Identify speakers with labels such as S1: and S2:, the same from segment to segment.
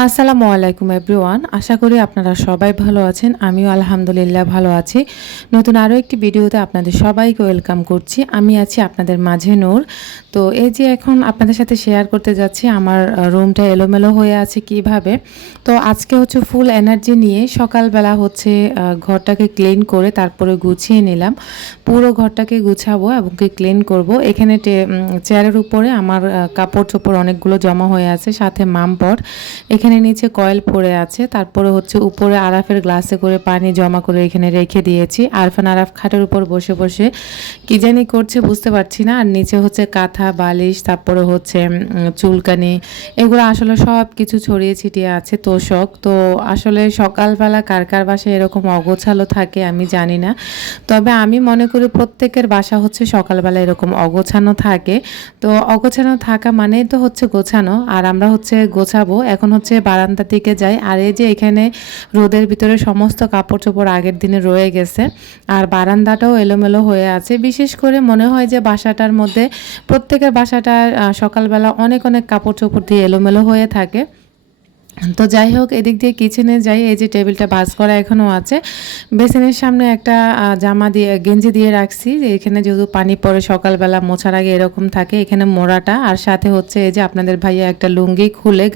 S1: আসসালামু আলাইকুম এভরিওয়ান, আশা করি আপনারা সবাই ভালো আছেন, আমিও আলহামদুলিল্লাহ ভালো আছি। নতুন আরও একটি ভিডিওতে আপনাদের সবাইকে ওয়েলকাম করছি, আমি আছি আপনাদের মাঝে নূর। তো এই যে এখন আপনাদের সাথে শেয়ার করতে যাচ্ছি, আমার রুমটা এলোমেলো হয়ে আছে কীভাবে? তো আজকে হচ্ছে ফুল এনার্জি নিয়ে সকালবেলা হচ্ছে ঘরটাকে ক্লিন করে তারপরে গুছিয়ে নিলাম। পুরো ঘরটাকে গুছাবো এবং কি ক্লিন করব। এখানে চেয়ারের উপরে আমার কাপড় চোপড় অনেকগুলো জমা হয়ে আছে, সাথে মামপট। এখানে নিচে কয়েল পড়ে আছে, তারপরে হচ্ছে উপরে আরাফের গ্লাসে করে পানি জমা করে এখানে রেখে দিয়েছি। আরফান আরাফ খাটের উপর বসে বসে কি জানি করছে বুঝতে পারছি না। আর নিচে হচ্ছে কাঁথা, বালিশ, তারপরে হচ্ছে চুলকানি, এগুলো আসলে সব কিছু ছড়িয়ে ছিটিয়ে আছে তোষক। তো আসলে সকালবেলা কার কার বাসায় এরকম অগোছালো থাকে আমি জানি না। তবে আমি মনে করি প্রত্যেকের বাসা হচ্ছে সকালবেলা এরকম অগোছানো থাকে। তো অগোছানো থাকা মানেই তো হচ্ছে গোছানো। আর আমরা হচ্ছে গোছাবো। এখন হচ্ছে বারান্দার দিকে যায় আর এই যে এখানে রোদের ভিতরে সমস্ত কাপড় চোপড় আগের দিনে রয়ে গেছে। আর বারান্দাটাও এলোমেলো হয়ে আছে। বিশেষ করে মনে হয় যে বাসাটার মধ্যে প্রত্যেকের বাসাটা সকালবেলা অনেক অনেক কাপড় চোপড় দিয়ে এলোমেলো হয়ে থাকে। তো যাই হোক, এদিক দিয়ে কিচেনে যাই, এই যে টেবিলটা ভাজ করা এখনও আছে। বেসিনের সামনে একটা জামা দিয়ে, গেঞ্জি দিয়ে রাখছি। এখানে যেহেতু পানি পড়ে সকালবেলা, মোছার আগে এরকম থাকে। এখানে মোড়াটা, আর সাথে হচ্ছে এই যে আপনাদের ভাইয়া একটা লুঙ্গি খুলে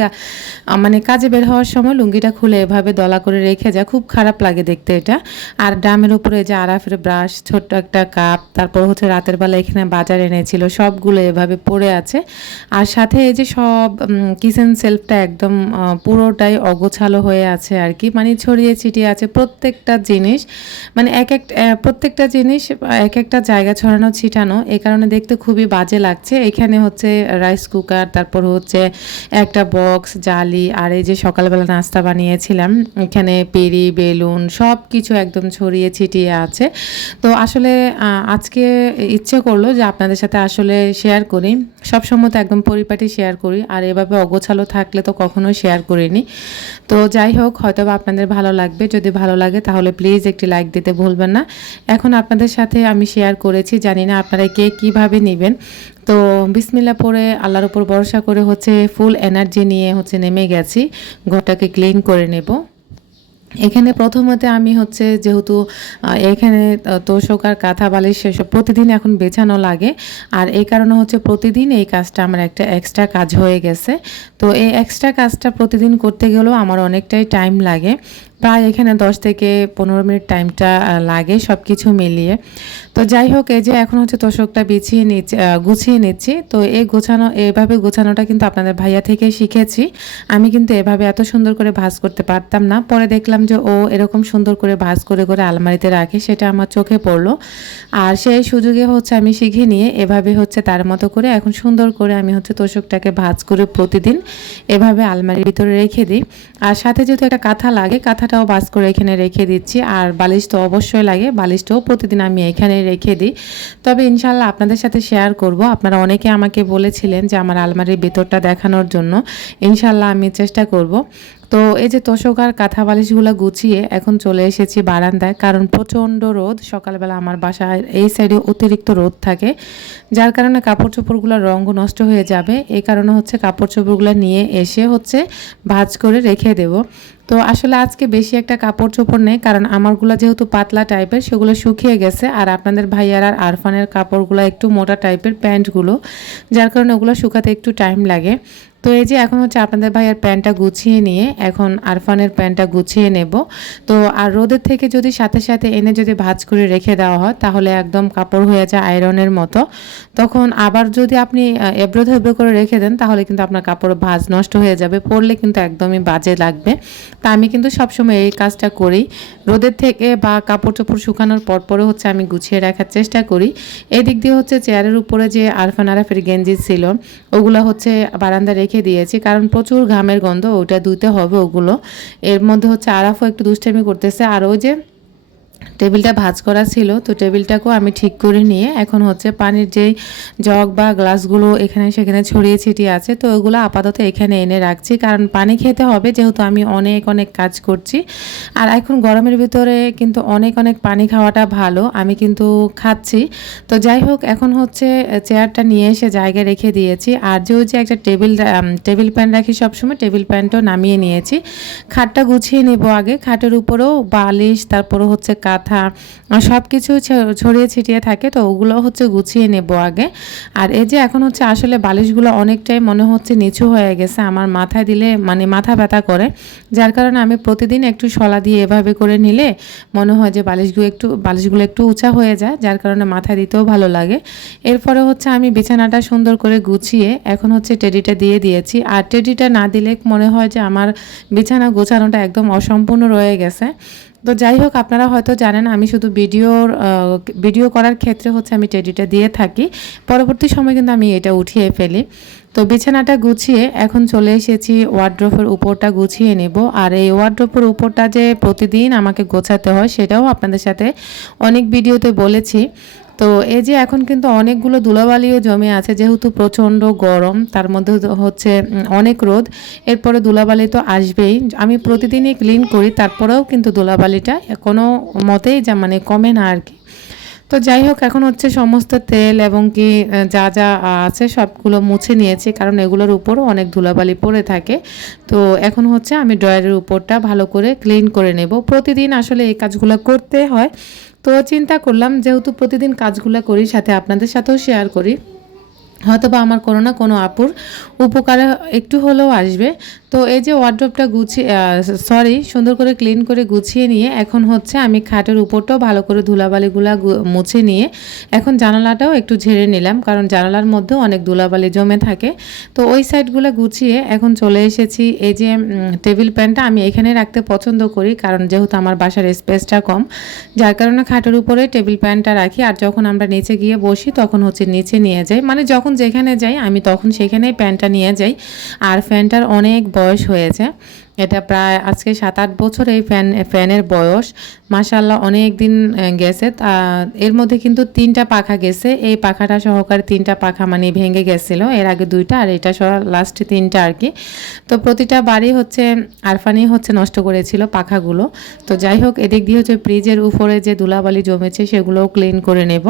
S1: মানে কাজে বের হওয়ার সময় লুঙ্গিটা খুলে এভাবে দলা করে রেখে যায়। খুব খারাপ লাগে দেখতে এটা। আর ড্রামের উপরে যে আরাফের ব্রাশ ছোট্ট একটা কাপ তারপর হচ্ছে রাতের বেলা এখানে বাজার এনেছিল, সবগুলো এভাবে পড়ে আছে। আর সাথে এই যে সব কিচেন সেলফটা একদম পুরোটাই অগোছালো হয়ে আছে আর কি। মানে ছড়িয়ে ছিটিয়ে আছে প্রত্যেকটা জিনিস। মানে এক এক প্রত্যেকটা জিনিস, এক একটা জায়গা ছড়ানো, ছিটানো এই কারণে দেখতে খুবই বাজে লাগছে। এখানে হচ্ছে রাইস কুকার তারপর হচ্ছে একটা বক্স জালি, আর এই যে সকালবেলা নাস্তা বানিয়েছিলাম, এখানে পেরি, বেলুন সব কিছু একদম ছড়িয়ে ছিটিয়ে আছে। তো আসলে আজকে ইচ্ছে করল যে আপনাদের সাথে আসলে শেয়ার করি। সব সময় তো একদম পরিপাটি শেয়ার করি, আর এভাবে অগোছালো থাকলে তো কখনো শেয়ার করিনি। তো যাই হোক হয়তো আপনাদের ভালো লাগবে। যদি ভালো লাগে, তাহলে প্লিজ একটি লাইক দিতে ভুলবেন না। এখন আপনাদের সাথে আমি শেয়ার করেছি, জানি না আপনারা কে কীভাবে নেবেন। তো বিসমিল্লা পরে আল্লাহর উপর ভরসা করে হচ্ছে ফুল এনার্জি নিয়ে হচ্ছে নেমে গেছি। ঘরটাকে ক্লিন করে নেব। এখানে প্রথমত আমি হচ্ছে যেহেতু এখানে তোষক আর কাঁথা বালিশ সেসব প্রতিদিন এখন বেছানো লাগে। আর এই কারণে হচ্ছে প্রতিদিন এই কাজটা আমার একটা এক্সট্রা কাজ হয়ে গেছে। তো এই এক্সট্রা কাজটা প্রতিদিন করতে গেলেও আমার অনেকটাই টাইম লাগে। প্রায় এখানে দশ থেকে পনেরো মিনিট টাইমটা লাগে সব কিছু মিলিয়ে। তো যাই হোক, এই যে এখন হচ্ছে তোষকটা বিছিয়ে নিচ্ছি গুছিয়ে নিচ্ছি। তো এই গোছানো, এভাবে গোছানোটা কিন্তু আপনাদের ভাইয়া থেকে শিখেছি। আমি কিন্তু এভাবে এত সুন্দর করে ভাঁজ করতে পারতাম না। পরে দেখলাম যে ও এরকম সুন্দর করে ভাঁজ করে করে আলমারিতে রাখে, সেটা আমার চোখে পড়ল। আর সেই সুযোগে হচ্ছে আমি শিখে নিয়ে এভাবে হচ্ছে তার মতো করে এখন সুন্দর করে আমি হচ্ছে তোষকটাকে ভাঁজ করে প্রতিদিন। এভাবে আলমারির ভিতরে রেখে দিই। আর সাথে যেহেতু একটা কাঁথা লাগে কাঁথাটাও বাস করে এখানে রেখে দিচ্ছি। আর বালিশ তো অবশ্যই লাগে, বালিশটাও প্রতিদিন আমি এখানে রেখে দিই। তবে ইনশাল্লাহ আপনাদের সাথে শেয়ার করব। আপনারা অনেকে আমাকে বলেছিলেন যে আমার আলমারির ভেতরটা দেখানোর জন্য। ইনশাল্লাহ আমি চেষ্টা করব। তো এই যে তোষক আর কাঁথা বালিশগুলো গুছিয়ে এখন চলে এসেছি বারান্দায়, কারণ প্রচণ্ড রোদ। সকালবেলা আমার বাসায় এই সাইডে অতিরিক্ত রোদ থাকে, যার কারণে কাপড় চোপড়গুলোর রঙ নষ্ট হয়ে যাবে। এই কারণে হচ্ছে কাপড় চোপড়গুলো নিয়ে এসে হচ্ছে ভাঁজ করে রেখে দেব। তো আসলে আজকে বেশি একটা কাপড় চোপড় নেই, কারণ আমারগুলো যেহেতু পাতলা টাইপের, সেগুলো শুকিয়ে গেছে। আর আপনাদের ভাইয়ার আর আরফানের কাপড়গুলো একটু মোটা টাইপের প্যান্টগুলো, যার কারণে ওগুলো শুকাতে একটু টাইম লাগে। তো এই যে এখন হচ্ছে আপনাদের ভাইয়ের প্যান্টটা গুছিয়ে নিয়ে এখন আরফানের প্যান্টটা গুছিয়ে নেব। তো আর রোদের থেকে যদি সাথে সাথে এনে যদি ভাঁজ করে রেখে দেওয়া হয়, তাহলে একদম কাপড় হয়ে যায় আয়রনের মতো। তখন আবার যদি আপনি এবড়ো থেবড়ো করে রেখে দেন, তাহলে কিন্তু আপনার কাপড় ভাঁজ নষ্ট হয়ে যাবে, পরলে কিন্তু একদমই বাজে লাগবে। তা আমি কিন্তু সবসময় এই কাজটা করি। রোদের থেকে বা কাপড় চোপড় শুকানোর পর পরে হচ্ছে আমি গুছিয়ে রাখার চেষ্টা করি। এদিক দিয়ে হচ্ছে চেয়ারের উপরে যে আরফান আরাফের গেঞ্জি ছিল, ওগুলো হচ্ছে বারান্দা রেখে দিয়েছি, কারণ প্রচুর ঘামের গন্ধ ওটা ধুতে হবে ওগুলো। এর মধ্যে হচ্ছে আরাফও একটু দুষ্টামি করতেছে, আর ওই যে টেবিলটা ভাঁজ করা ছিল, তো টেবিলটাকেও আমি ঠিক করে নিয়ে এখন হচ্ছে পানির যেই জগ বা গ্লাসগুলো এখানে সেখানে ছড়িয়ে ছিটিয়ে আছে, তো ওগুলো আপাতত এখানে এনে রাখছি। কারণ পানি খেতে হবে, যেহেতু আমি অনেক অনেক কাজ করছি। আর এখন গরমের ভিতরে কিন্তু অনেক অনেক পানি খাওয়াটা ভালো, আমি কিন্তু খাচ্ছি। তো যাই হোক, এখন হচ্ছে চেয়ারটা নিয়ে এসে জায়গায় রেখে দিয়েছি। আর যে যে একটা টেবিল টেবিল প্যান রাখি সবসময়, টেবিল প্যানটাও নামিয়ে নিয়েছি। খাটটা গুছিয়ে নেব আগে, খাটের উপরেও বালিশ তারপরে হচ্ছে কাঁথা সব কিছু ছড়িয়ে ছিটিয়ে থাকে, তো ওগুলো হচ্ছে গুছিয়ে নেব আগে। আর এই যে এখন হচ্ছে আসলে বালিশগুলো অনেকটাই মনে হচ্ছে নিচু হয়ে গেছে, আমার মাথায় দিলে মানে মাথা ব্যথা করে। যার কারণে আমি প্রতিদিন একটু শলা দিয়ে এভাবে করে নিলে মনে হয় যে বালিশগুলো একটু বালিশগুলো একটু উঁচা হয়ে যায়, যার কারণে মাথায় দিতেও ভালো লাগে। এরপরে হচ্ছে আমি বিছানাটা সুন্দর করে গুছিয়ে এখন হচ্ছে টেডিটা দিয়ে দিয়েছি। আর টেডিটা না দিলে মনে হয় যে আমার বিছানা গোছানোটা একদম অসম্পূর্ণ রয়ে গেছে। তো যাই হোক, আপনারা হয়তো জানেন আমি শুধু ভিডিওর ভিডিও করার ক্ষেত্রে হচ্ছে আমি টেডিটা দিয়ে থাকি। পরবর্তী সময় কিন্তু আমি এটা উঠিয়ে ফেলি। তো বিছানাটা গুছিয়ে এখন চলে এসেছি ওয়ার্ড্রফের উপরটা গুছিয়ে নেব। আর এই ওয়ার্ড্রফের উপরটা যে প্রতিদিন আমাকে গোছাতে হয়, সেটাও আপনাদের সাথে অনেক ভিডিওতে বলেছি। তো এই যে এখন কিন্তু অনেকগুলো ধুলাবালিও জমে আছে, যেহেতু প্রচণ্ড গরম, তার মধ্যে হচ্ছে অনেক রোদ, এরপরে ধুলাবালি তো আসবেই। আমি প্রতিদিনই ক্লিন করি, তারপরেও কিন্তু ধুলাবালিটা কোনো মতেই যা মানে কমে না আর কি। তো যাই হোক, এখন হচ্ছে সমস্ত তেল এবং কি যা যা আছে সবগুলো মুছে নিয়েছি, কারণ এগুলোর উপরও অনেক ধুলাবালি পড়ে থাকে। তো এখন হচ্ছে আমি ড্রয়ারের উপরটা ভালো করে ক্লিন করে নেব। প্রতিদিন আসলে এই কাজগুলো করতে হয়। তো চিন্তা করলাম যেহেতু প্রতিদিন কাজগুলো করি, সাথে আপনাদের সাথেও শেয়ার করি। হয়তোবা আমার কোনো না কোনো আপুর উপকারে একটু হলেও আসবে। তো এই যে ওয়ার্ড্রপটা গুছিয়ে সরি সুন্দর করে ক্লিন করে গুছিয়ে নিয়ে এখন হচ্ছে আমি খাটের উপরটাও ভালো করে ধুলাবালিগুলা মুছে নিয়ে এখন জানালাটাও একটু ঝেড়ে নিলাম, কারণ জানালার মধ্যেও অনেক ধুলাবালি জমে থাকে। তো ওই সাইডগুলো গুছিয়ে এখন চলে এসেছি। এই যে টেবিল প্যানটা আমি এখানে রাখতে পছন্দ করি, কারণ যেহেতু আমার বাসার স্পেসটা কম, যার কারণে খাটের উপরে টেবিল প্যানটা রাখি, আর যখন আমরা নিচে গিয়ে বসি তখন হচ্ছে নিচে নিয়ে যাই। মানে যখন যেখানে যাই, আমি তখন সেখানেই প্যানটা নিয়ে যাই। আর ফ্যানটার অনেক বয়স হয়েছে। এটা প্রায় আজকে সাত আট বছর এই ফ্যান ফ্যানের বয়স। মাসাল্লাহ অনেক দিন গেছে। এর মধ্যে কিন্তু তিনটা পাখা গেছে। এই পাখাটা সহকারে তিনটা পাখা মানে ভেঙে গেছিল। এর আগে দুইটা, আর এটা সহ লাস্টে তিনটা আর কি। তো প্রতিটা বাড়ি হচ্ছে আরফানি হচ্ছে নষ্ট করেছিল পাখাগুলো। তো যাই হোক, এদিক দিয়ে হচ্ছে ফ্রিজের উপরে যে ধুলাবালি জমেছে, সেগুলোও ক্লিন করে নেব।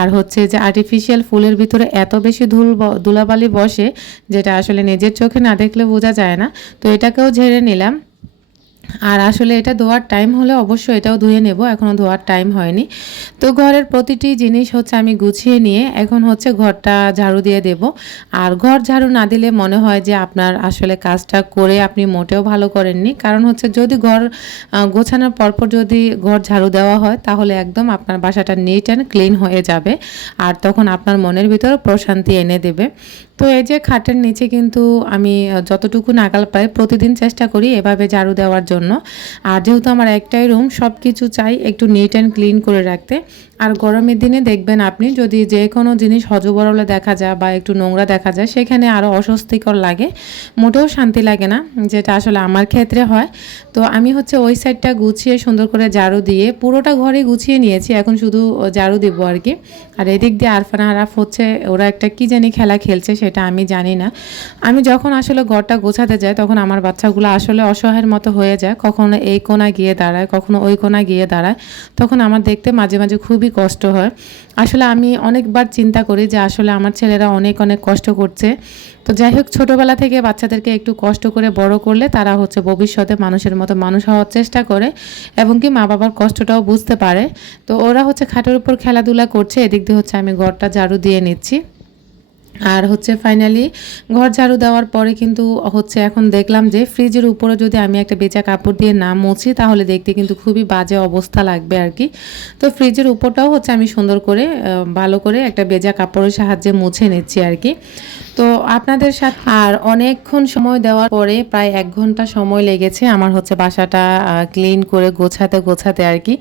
S1: আর হচ্ছে যে আর্টিফিশিয়াল ফুলের ভিতরে এত বেশি ধুল ধুলাবালি বসে, যেটা আসলে নিজের চোখে না দেখলে বোঝা যায় না। তো এটাকেও ঝেড়ে নিলাম। আর আসলে এটা ধোয়ার টাইম হলে অবশ্যই এটাও ধুয়ে নেব এখনও ধোয়ার টাইম হয়নি। তো ঘরের প্রতিটি জিনিস হচ্ছে আমি গুছিয়ে নিয়ে এখন হচ্ছে ঘরটা ঝাড়ু দিয়ে দেব। আর ঘর ঝাড়ু না দিলে মনে হয় যে আপনার আসলে কাজটা করে আপনি মোটেও ভালো করেননি। কারণ হচ্ছে যদি ঘর গোছানোর পরপর যদি ঘর ঝাড়ু দেওয়া হয়, তাহলে একদম আপনার বাসাটা নিট অ্যান্ড ক্লিন হয়ে যাবে। আর তখন আপনার মনের ভিতরে প্রশান্তি এনে দেবে। তো এই যে খাটের নিচে কিন্তু আমি যতটুকু নাগাল পাই প্রতিদিন চেষ্টা করি এভাবে ঝাড়ু দেওয়ার জন্য। আর যেহেতু আমার একটাই রুম সব কিছু চাই একটু নিট অ্যান্ড ক্লিন করে রাখতে। আর গরমের দিনে দেখবেন আপনি যদি যে কোনো জিনিস হজবরলে দেখা যায় বা একটু নোংরা দেখা যায়, সেখানে আরও অস্বস্তিকর লাগে। মোটেও শান্তি লাগে না, যেটা আসলে আমার ক্ষেত্রে হয়। তো আমি হচ্ছে ওই সাইডটা গুছিয়ে সুন্দর করে ঝাড়ু দিয়ে পুরোটা ঘরে গুছিয়ে নিয়েছি, এখন শুধু ঝাড়ু দিব আর কি। আর এদিক দিয়ে আরফানা আরাফ হচ্ছে, ওরা একটা কি জানি খেলা খেলছে, সেটা আমি জানি না। আমি যখন আসলে ঘরটা গোছাতে যাই, তখন আমার বাচ্চাগুলো আসলে অসহায়ের মতো হয়ে যায়। কখনো এই কোনা গিয়ে দাঁড়ায়, কখনো ওই কোনা গিয়ে দাঁড়ায়, তখন আমার দেখতে মাঝে মাঝে খুবই কষ্ট হয়। আসলে আমি অনেকবার চিন্তা করি যে আসলে আমার ছেলেরা অনেক অনেক কষ্ট করছে। তো যাই হোক, ছোটোবেলা থেকে বাচ্চাদেরকে একটু কষ্ট করে বড় করলে তারা হচ্ছে ভবিষ্যতে মানুষের মতো মানুষ হওয়ার চেষ্টা করে এবং কি মা বাবার কষ্টটাও বুঝতে পারে। তো ওরা হচ্ছে খাটের উপর খেলাধুলা করছে, এদিক দিয়ে হচ্ছে আমি ঘরটা ঝাড়ু দিয়ে নিচ্ছি। আর হচ্ছে ফাইনালি ঘর ঝাড়ু দেওয়ার পরে কিন্তু হচ্ছে এখন দেখলাম যে ফ্রিজের উপরে যদি আমি একটা বেচা কাপড় দিয়ে না মুছি, তাহলে দেখতে কিন্তু খুবই বাজে অবস্থা লাগবে আর কি। তো ফ্রিজের উপরটাও হচ্ছে আমি সুন্দর করে ভালো করে একটা বেজা কাপড়ের সাহায্যে মুছে নিচ্ছি আর কি। তো আপনাদের সাথে আর অনেকক্ষণ সময় দেওয়ার পরে প্রায় এক ঘণ্টা সময় লেগেছে আমার হচ্ছে বাসাটা ক্লিন করে গোছাতে গোছাতে আর কি।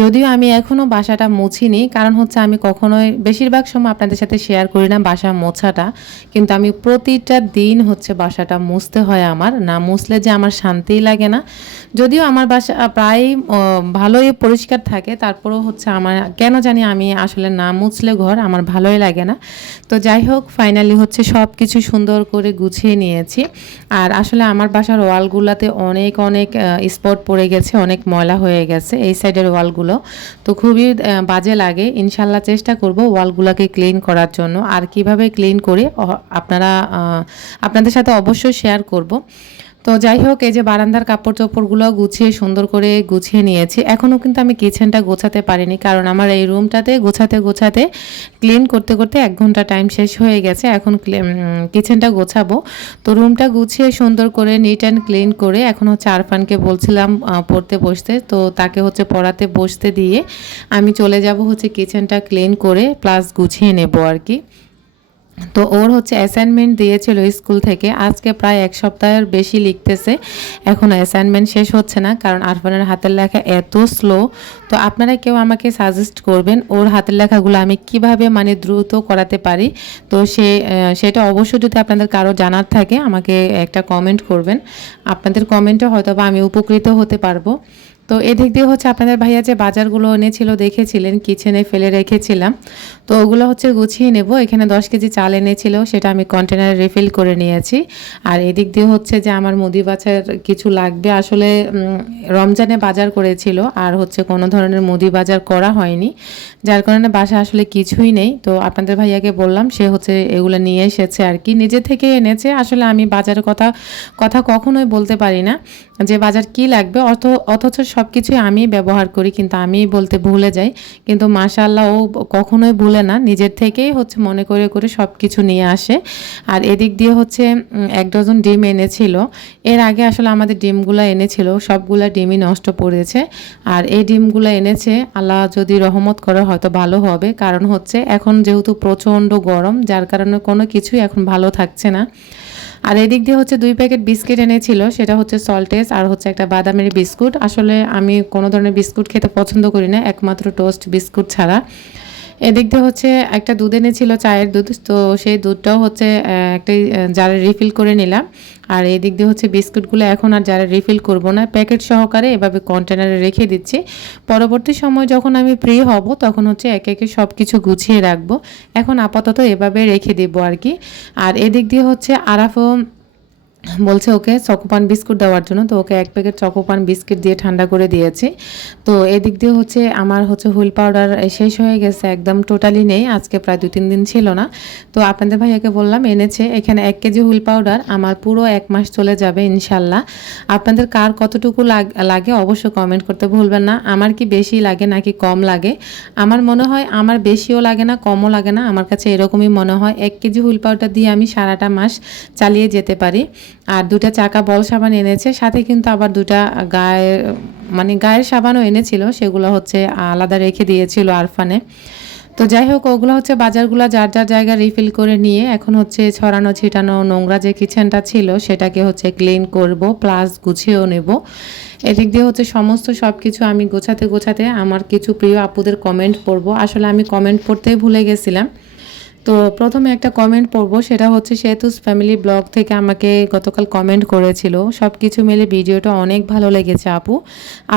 S1: যদিও আমি এখনও বাসাটা মুছিনি, কারণ হচ্ছে আমি কখনোই বেশিরভাগ সময় আপনাদের সাথে শেয়ার করি না, বাসা মোছাটা কিন্তু আমি প্রতিটা দিন হচ্ছে বাসাটা মুছতে হয় আমার। না মুছলে যে আমার শান্তিই লাগে না। যদিও আমার বাসা প্রায় ভালোই পরিষ্কার থাকে, তারপরেও হচ্ছে আমার, কেন জানি আমি আসলে না মুছলে ঘর আমার ভালোই লাগে না। তো যাই হোক ফাইনালি হচ্ছে সব কিছু সুন্দর করে গুছিয়ে নিয়েছি। আর আসলে আমার বাসার ওয়ালগুলোতে অনেক অনেক স্পট পড়ে গেছে, অনেক ময়লা হয়ে গেছে এই সাইডের ওয়ালগুলো। তো খুবই বাজে লাগে। ইনশাল্লাহ চেষ্টা করব ওয়ালগুলোকে ক্লিন করার জন্য। আর কীভাবে ক্লিন করে আপনারা আপনাদের সাথে অবশ্যই শেয়ার করব। তো যাই হোক, এই যে বারান্দার কাপড় চোপড়গুলো গুছিয়ে সুন্দর করে গুছিয়ে নিয়েছি। এখনও কিন্তু আমি কিচেনটা গোছাতে পারিনি, কারণ আমার এই রুমটাতে গোছাতে গোছাতে ক্লিন করতে করতে এক ঘণ্টা টাইম শেষ হয়ে গেছে। এখন কিচেনটা গোছাবো। তো রুমটা গুছিয়ে সুন্দর করে নিট অ্যান্ড ক্লিন করে এখন হচ্ছে আরফানকে বলছিলাম পড়তে বসতে। তো তাকে হচ্ছে পড়াতে বসতে দিয়ে আমি চলে যাব হচ্ছে কিচেনটা ক্লিন করে প্লাস গুছিয়ে নেব আর কি। তো ওর হচ্ছে অ্যাসাইনমেন্ট দিয়েছিল স্কুল থেকে। আজকে প্রায় এক সপ্তাহের বেশি লিখতেছে। এখনও অ্যাসাইনমেন্ট শেষ হচ্ছে না, কারণ আরফানের হাতের লেখা এত স্লো তো আপনারা কেউ আমাকে সাজেস্ট করবেন ওর হাতের লেখাগুলো আমি কীভাবে মানে দ্রুত করাতে পারি? তো সে সেটা অবশ্যই যদি আপনাদের কারও জানার থাকে, আমাকে একটা কমেন্ট করবেন। আপনাদের কমেন্টে হয়তো বা আমি উপকৃত হতে পারব। তো এদিক দিয়ে হচ্ছে আপনাদের ভাইয়া যে বাজারগুলো এনেছিল, দেখেছিলেন কিচেনে ফেলে রেখেছিলাম। তো ওগুলো হচ্ছে গুছিয়ে নেব। এখানে দশ কেজি চাল এনেছিল, সেটা আমি কন্টেনারে রিফিল করে নিয়েছি। আর এদিক দিয়ে হচ্ছে যে আমার মুদি বাজার কিছু লাগবে। আসলে রমজানে বাজার করেছিল, আর হচ্ছে কোনো ধরনের মুদি বাজার করা হয়নি। যার কারণে বাসা আসলে কিছুই নেই। তো আপনাদের ভাইয়াকে বললাম, সে হচ্ছে এগুলো নিয়ে এসেছে আর কি। নিজে থেকে এনেছে। আসলে আমি বাজারের কথা কথা কখনোই বলতে পারি না যে বাজার কি লাগবে। অথ অথচ সব কিছুই আমি ব্যবহার করি, কিন্তু আমি বলতে ভুলে যাই। কিন্তু মাশাল্লাহ ও কখনোই ভুলে না, নিজের থেকেই হচ্ছে মনে করে করে সব কিছু নিয়ে আসে। আর এদিক দিয়ে হচ্ছে এক ডজন ডিম এনেছিল। এর আগে আসলে আমাদের ডিমগুলো এনেছিল, সবগুলো ডিমই নষ্ট পড়েছে। আর এই ডিমগুলো এনেছে, আল্লাহ যদি রহমত করে হয়তো ভালো হবে। কারণ হচ্ছে এখন যেহেতু প্রচণ্ড গরম, যার কারণে কোনো কিছুই এখন ভালো থাকছে না। আর এদিক দিয়ে হচ্ছে দুই প্যাকেট বিস্কিট এনেছিল, সেটা হচ্ছে সল্টেস আর হচ্ছে একটা বাদামের বিস্কুট। আসলে আমি কোনো ধরনের বিস্কুট খেতে পছন্দ করি না, একমাত্র টোস্ট বিস্কুট ছাড়া। এদিক দিয়ে হচ্ছে একটা দুধ এনেছিল, চায়ের দুধ। তো সেই দুধটাও হচ্ছে একটা জারে রিফিল করে নিলাম। আর এদিক দিয়ে হচ্ছে বিস্কুটগুলো এখন আর যারা রিফিল করব না। প্যাকেট সহকারে এভাবে কন্টেনারে রেখে দিচ্ছি। পরবর্তী সময় যখন আমি ফ্রি হব, তখন হচ্ছে একে একে সব কিছু গুছিয়ে রাখব। এখন আপাতত এভাবে রেখে দেবো আর কি। আর এদিক দিয়ে হচ্ছে আরাফও বলছে ওকে চকোপান বিস্কুট দেওয়ার জন্য, তো ওকে এক প্যাকেট চকোপান বিস্কিট দিয়ে ঠান্ডা করে দিয়েছি। তো এদিক দিয়ে হচ্ছে আমার হচ্ছে হুইল পাউডার শেষ হয়ে গেছে, একদম টোটালি নেই, আজকে প্রায় দু তিন দিন ছিল না। তো আপনাদের ভাইয়াকে বললাম, এনেছে, এখানে এক কেজি হুইল পাউডার, আমার পুরো এক মাস চলে যাবে ইনশাল্লাহ। আপনাদের কার কতটুকু লাগে অবশ্যই কমেন্ট করতে ভুলবেন না। আমার কি বেশি লাগে নাকি কম লাগে? আমার মনে হয় আমার বেশিও লাগে না, কমও লাগে না। আমার কাছে এরকমই মনে হয়, এক কেজি হুইল পাউডার দিয়ে আমি সারাটা মাস চালিয়ে যেতে পারি। আর দুটা চাকা বল সাবান এনেছে, সাথে কিন্তু আবার দুটা গায়ের মানে গায়ের সাবানও এনেছিল, সেগুলো হচ্ছে আলাদা রেখে দিয়েছিল আরফানে। তো যাই হোক, ওগুলো হচ্ছে বাজারগুলো যার যার জায়গা রিফিল করে নিয়ে, এখন হচ্ছে ছড়ানো ছিটানো নোংরা যে কিচেনটা ছিল, সেটাকে হচ্ছে ক্লিন করব প্লাস গুছিয়েও নেব। এদিক দিয়ে হচ্ছে সমস্ত সব কিছু আমি গোছাতে গোছাতে আমার কিছু প্রিয় আপুদের কমেন্ট পড়ব। আসলে আমি কমেন্ট পড়তেই ভুলে গেছিলাম। তো প্রথমে একটা কমেন্ট পড়ব, সেটা হচ্ছে সেতুস ফ্যামিলি ব্লগ থেকে আমাকে গতকাল কমেন্ট করেছিল। সব কিছু মিলে ভিডিওটা অনেক ভালো লেগেছে আপু।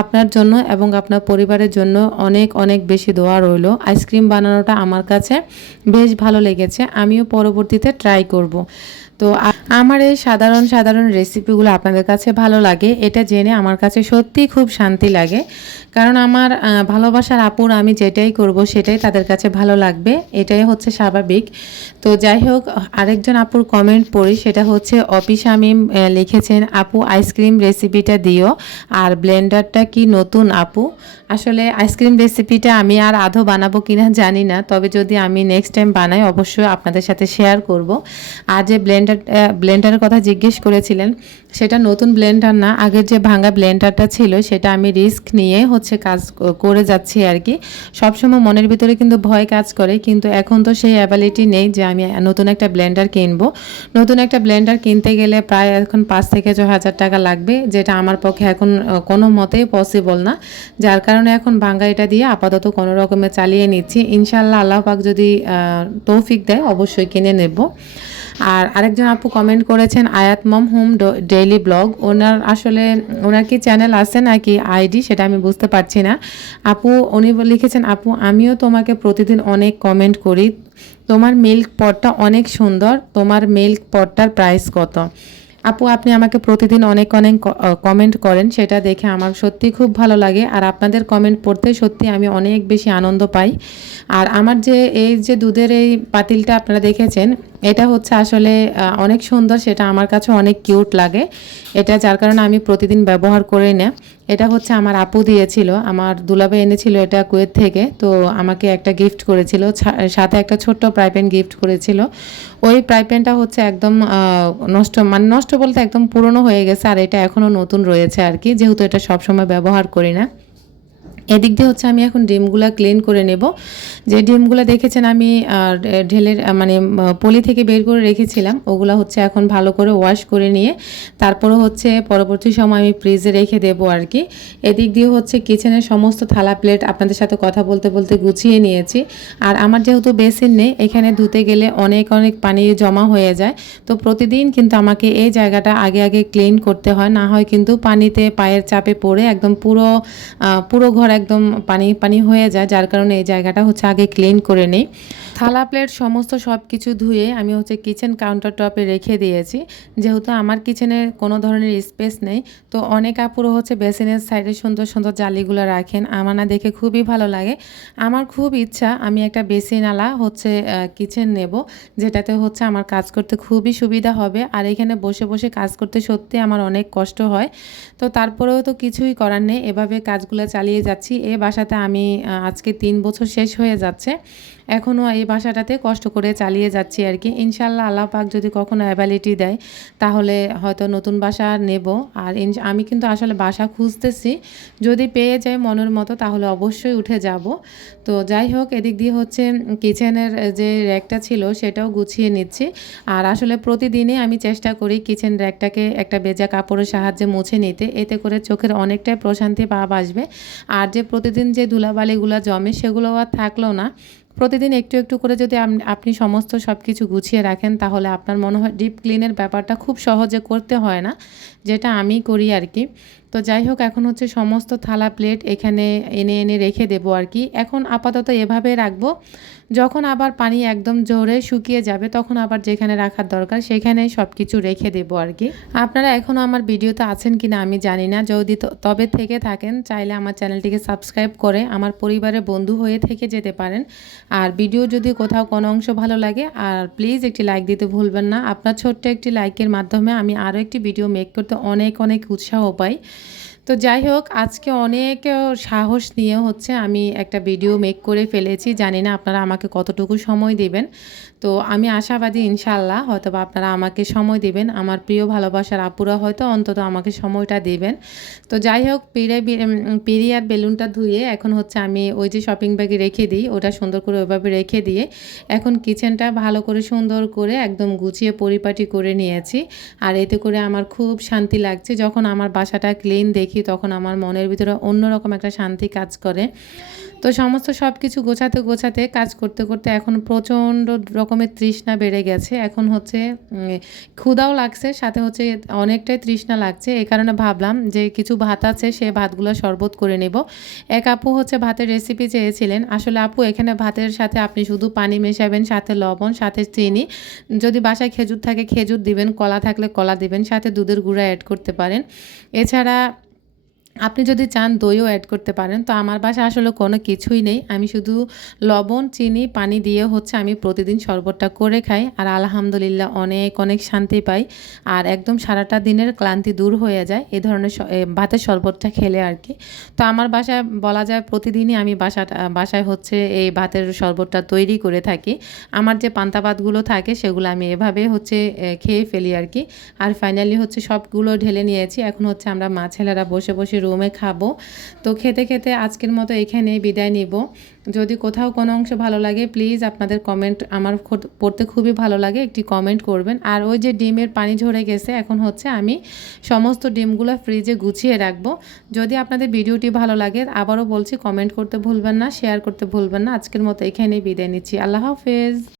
S1: আপনার জন্য এবং আপনার পরিবারের জন্য অনেক অনেক বেশি দোয়া রইল। আইসক্রিম বানানোটা আমার কাছে বেশ ভালো লেগেছে। আমিও পরবর্তীতে ট্রাই করব। তো আমার এই সাধারণ সাধারণ রেসিপিগুলো আপনাদের কাছে ভালো লাগে, এটা জেনে আমার কাছে সত্যিই খুব শান্তি লাগে। কারণ আমার ভালোবাসার আপুর আমি যেটাই করব, সেটাই তাদের কাছে ভালো লাগবে। এটাই হচ্ছে স্বাভাবিক। তো যাই হোক, আরেকজন আপুর কমেন্ট পড়ি, সেটা হচ্ছে অপি শামিম লিখেছেন, আপু আইসক্রিম রেসিপিটা দিও, আর ব্লেন্ডারটা কি নতুন, আপু? আসলে আইসক্রিম রেসিপিটা আমি আর আধো বানাবো কিনা জানি না, তবে যদি আমি নেক্সট টাইম বানাই, অবশ্যই আপনাদের সাথে শেয়ার করব। আর যে ব্লেন্ডার ব্লেন্ডারের কথা জিজ্ঞেস করেছিলেন, সেটা নতুন ব্লেন্ডার না, আগের যে ভাঙা ব্লেন্ডারটা ছিল, সেটা আমি রিস্ক নিয়ে হচ্ছে কাজ করে যাচ্ছি আর কি। সবসময় মনের ভিতরে কিন্তু ভয় কাজ করে, কিন্তু এখন তো সেই অ্যাবিলিটি নেই যে আমি নতুন একটা ব্লেন্ডার কিনবো। নতুন একটা ব্লেন্ডার কিনতে গেলে প্রায় এখন পাঁচ থেকে ছ হাজার টাকা লাগবে, যেটা আমার পক্ষে এখন কোনো মতেই পসিবল না। যার কারণে এখন ভাঙ্গা এটা দিয়ে আপাতত কোনো রকমে চালিয়ে নিচ্ছি। ইনশাল্লাহ আল্লাহ পাক যদি তৌফিক দেয় অবশ্যই কিনে নেব। আর আরেকজন আপু কমেন্ট করেছেন, Ayat mom home daily vlog ওনার আসলে, ওনার কি চ্যানেল আছে নাকি আইডি সেটা আমি বুঝতে পারছি না। আপু, উনি লিখেছেন, আপু, আমিও তোমাকে প্রতিদিন অনেক কমেন্ট করি। তোমার মিল্ক পটটা অনেক সুন্দর। তোমার মিল্ক পটটার প্রাইস কত? আপু, আপনি আমাকে প্রতিদিন অনেক অনেক কমেন্ট করেন। সেটা দেখে আমার সত্যি খুব ভালো লাগে। আর আপনাদের কমেন্ট পড়তে সত্যি আমি অনেক বেশি আনন্দ পাই। আর আমার যে, এই যে দুধের এই পাতিলটা আপনারা দেখেছেন এটা হচ্ছে আসলে অনেক সুন্দর, সেটা আমার কাছে অনেক কিউট লাগে। এটা যার কারণে আমি প্রতিদিন ব্যবহার করে না। এটা হচ্ছে আমার আপু দিয়েছিল, আমার দুলাবে এনেছিল এটা কুয়েত থেকে, তো আমাকে একটা গিফট করেছিল সাথে একটা ছোট্ট প্রাইপেন গিফট করেছিল। ওই প্রাইপেনটা হচ্ছে একদম নষ্ট মানে নষ্ট বলতে একদম পুরনো হয়ে গেছে, আর এটা এখনও নতুন রয়েছে আর কি, যেহেতু এটা সবসময় ব্যবহার করি না। এদিক দিয়ে হচ্ছে আমি এখন ডিমগুলো ক্লিন করে নেব। যে ডিমগুলো দেখেছেন আমি ঢেলের মানে পলি থেকে বের করে রেখেছিলাম। ওগুলো হচ্ছে এখন ভালো করে ওয়াশ করে নিয়ে তারপরে হচ্ছে পরবর্তী সময় আমি ফ্রিজে রেখে দেবো আর কি। এদিক দিয়ে হচ্ছে কিচেনের সমস্ত থালা প্লেট আপনাদের সাথে কথা বলতে বলতে গুছিয়ে নিয়েছি। আর আমার যেহেতু বেসিন নেই, এখানে ধুতে গেলে অনেক অনেক পানি জমা হয়ে যায়। তো প্রতিদিন কিন্তু আমাকে এই জায়গাটা আগে আগে ক্লিন করতে হয়। না হয় কিন্তু পানিতে পায়ের চাপে পড়ে একদম পুরো পুরো ঘর একদম পানি পানি হয়ে যায়, যার কারণে এই জায়গাটা হচ্ছে আগে ক্লিন করে নিই। থালা প্লেট সমস্ত সব কিছু ধুয়ে আমি হচ্ছে কিচেন কাউন্টার টপে রেখে দিয়েছি। যেহেতু আমার কিচেনে কোনো ধরনের স্পেস নেই, তো অনেক আপুরো হচ্ছে বেসিনের সাইডে সুন্দর সুন্দর জালিগুলো রাখেন। আমার না দেখে খুবই ভালো লাগে। আমার খুব ইচ্ছা আমি একটা বেসিন আলা হচ্ছে কিচেন নেব, যেটাতে হচ্ছে আমার কাজ করতে খুবই সুবিধা হবে। আর এখানে বসে বসে কাজ করতে সত্যি আমার অনেক কষ্ট হয়। তো তারপরেও তো কিছুই করার নেই। এভাবে কাজগুলো চালিয়ে যাচ্ছি। এ বাসাতে আমি আজকে তিন বছর শেষ হয়ে যাচ্ছে। এখনও এই বাসাটাতে কষ্ট করে চালিয়ে যাচ্ছি আর কি। ইনশাল্লাহ আল্লাহ পাক যদি কখনো অ্যাবিলিটি দেয়, তাহলে হয়তো নতুন বাসা নেব। আর আমি কিন্তু আসলে বাসা খুঁজতেছি। যদি পেয়ে যাই মনের মতো, তাহলে অবশ্যই উঠে যাব। তো যাই হোক, এদিক দিয়ে হচ্ছে কিচেনের যে র্যাকটা ছিল, সেটাও গুছিয়ে নিচ্ছি। আর আসলে প্রতিদিনই আমি চেষ্টা করি কিচেন র্যাকটাকে একটা বেজা কাপড়ের সাহায্যে মুছে নিতে। এতে করে চোখের অনেকটাই প্রশান্তি ভাব আসবে। আর যে প্রতিদিন যে ধুলাবালিগুলো জমে, সেগুলো আর থাকল না। প্রতিদিন একটু একটু করে যদি আপনি সমস্ত সব কিছু গুছিয়ে রাখেন, তাহলে আপনার মনে হয় ডিপ ক্লিনের ব্যাপারটা খুব সহজে করতে হয় না, যেটা আমি করি আর কি। তো যাই হোক, এখন হচ্ছে সমস্ত থালা প্লেট এখানে এনে এনে রেখে দেবো আর কি। এখন আপাতত এভাবে রাখব। যখন আবার পানি একদম জোরে শুকিয়ে যাবে, তখন আবার যেখানে রাখার দরকার সেখানে সব কিছু রেখে দেবো আর কি। আপনারা এখনও আমার ভিডিওতে আছেন কি না আমি জানি না। যদি তবে থেকে থাকেন, চাইলে আমার চ্যানেলটিকে সাবস্ক্রাইব করে আমার পরিবারের বন্ধু হয়ে থেকে যেতে পারেন। আর ভিডিও যদি কোথাও কোনো অংশ ভালো লাগে, আর প্লিজ একটি লাইক দিতে ভুলবেন না। আপনার ছোট্ট একটি লাইকের মাধ্যমে আমি আরও একটি ভিডিও মেক করতে অনেক অনেক উৎসাহ পাই। তো যাই হোক, আজকে অনেক সাহস নিয়ে হচ্ছে আমি একটা ভিডিও মেক করে ফেলেছি। জানি না আপনারা আমাকে কতটুকু সময় দেবেন। তো আমি আশাবাদী ইনশাল্লাহ হয়তো বা আপনারা আমাকে সময় দেবেন। আমার প্রিয় ভালোবাসার আপুরা হয়তো অন্তত আমাকে সময়টা দেবেন। তো যাই হোক, পিড়ি আর বেলুনটা ধুয়ে এখন হচ্ছে আমি ওই যে শপিং ব্যাগে রেখে দিই। ওটা সুন্দর করে ওইভাবে রেখে দিয়ে এখন কিচেনটা ভালো করে সুন্দর করে একদম গুছিয়ে পরিপাটি করে নিয়েছি। আর এতে করে আমার খুব শান্তি লাগছে। যখন আমার বাসাটা ক্লিন দেখি তখন আমার মনের ভিতরে অন্যরকম একটা শান্তি কাজ করে। তো সমস্ত সব কিছু গোছাতে গোছাতে, কাজ করতে করতে এখন প্রচণ্ড রকমের তৃষ্ণা বেড়ে গেছে। এখন হচ্ছে ক্ষুদাও লাগছে, সাথে হচ্ছে অনেকটাই তৃষ্ণা লাগছে। এই কারণে ভাবলাম যে কিছু ভাত আছে, সে ভাতগুলো শরবত করে নেব। এক আপু হচ্ছে ভাতের রেসিপি চেয়েছিলেন। আসলে আপু, এখানে ভাতের সাথে আপনি শুধু পানি মেশাবেন, সাথে লবণ, সাথে চিনি। যদি বাসায় খেজুর থাকে, খেজুর দিবেন, কলা থাকলে কলা দিবেন, সাথে দুধের গুঁড়া অ্যাড করতে পারেন। এছাড়া আপনি যদি চান দইও অ্যাড করতে পারেন, তো আমার বাসায় আসলে কোনো কিছুই নেই। আমি শুধু লবণ, চিনি, পানি দিয়ে হচ্ছে আমি প্রতিদিন শরবতটা করে খাই আর আলহামদুলিল্লাহ অনেক অনেক শান্তি পাই। আর একদম সারাটা দিনের ক্লান্তি দূর হয়ে যায় এই ধরনের ভাতের শরবতটা খেলে আর কি। তো আমার বাসায় বলা যায় প্রতিদিনই আমি বাসাটা, বাসায় হচ্ছে এই ভাতের শরবতটা তৈরি করে থাকি। আমার যে পান্তা ভাতগুলো থাকে সেগুলো আমি এভাবে হচ্ছে খেয়ে ফেলি আর কি। আর ফাইনালি হচ্ছে সবগুলো ঢেলে নিয়েছি। এখন হচ্ছে আমরা মা ছেলেরা বসে বসে রুমে খাব। তো খেতে খেতে আজকের মতো এখানে বিদায় নিব। যদি কোথাও কোনো অংশ ভালো লাগে প্লিজ আপনাদের কমেন্ট আমার পড়তে খুবই ভালো লাগে, একটি কমেন্ট করবেন। আর ওই যে ডিমের পানি ঝরে গেছে, এখন হচ্ছে আমি সমস্ত ডিমগুলো ফ্রিজে গুছিয়ে রাখব। যদি আপনাদের ভিডিওটি ভালো লাগে, আবারও বলছি কমেন্ট করতে ভুলবেন না শেয়ার করতে ভুলবেন না। আজকের মতো এখানেই বিদায় নিচ্ছি। আল্লাহ হাফেজ।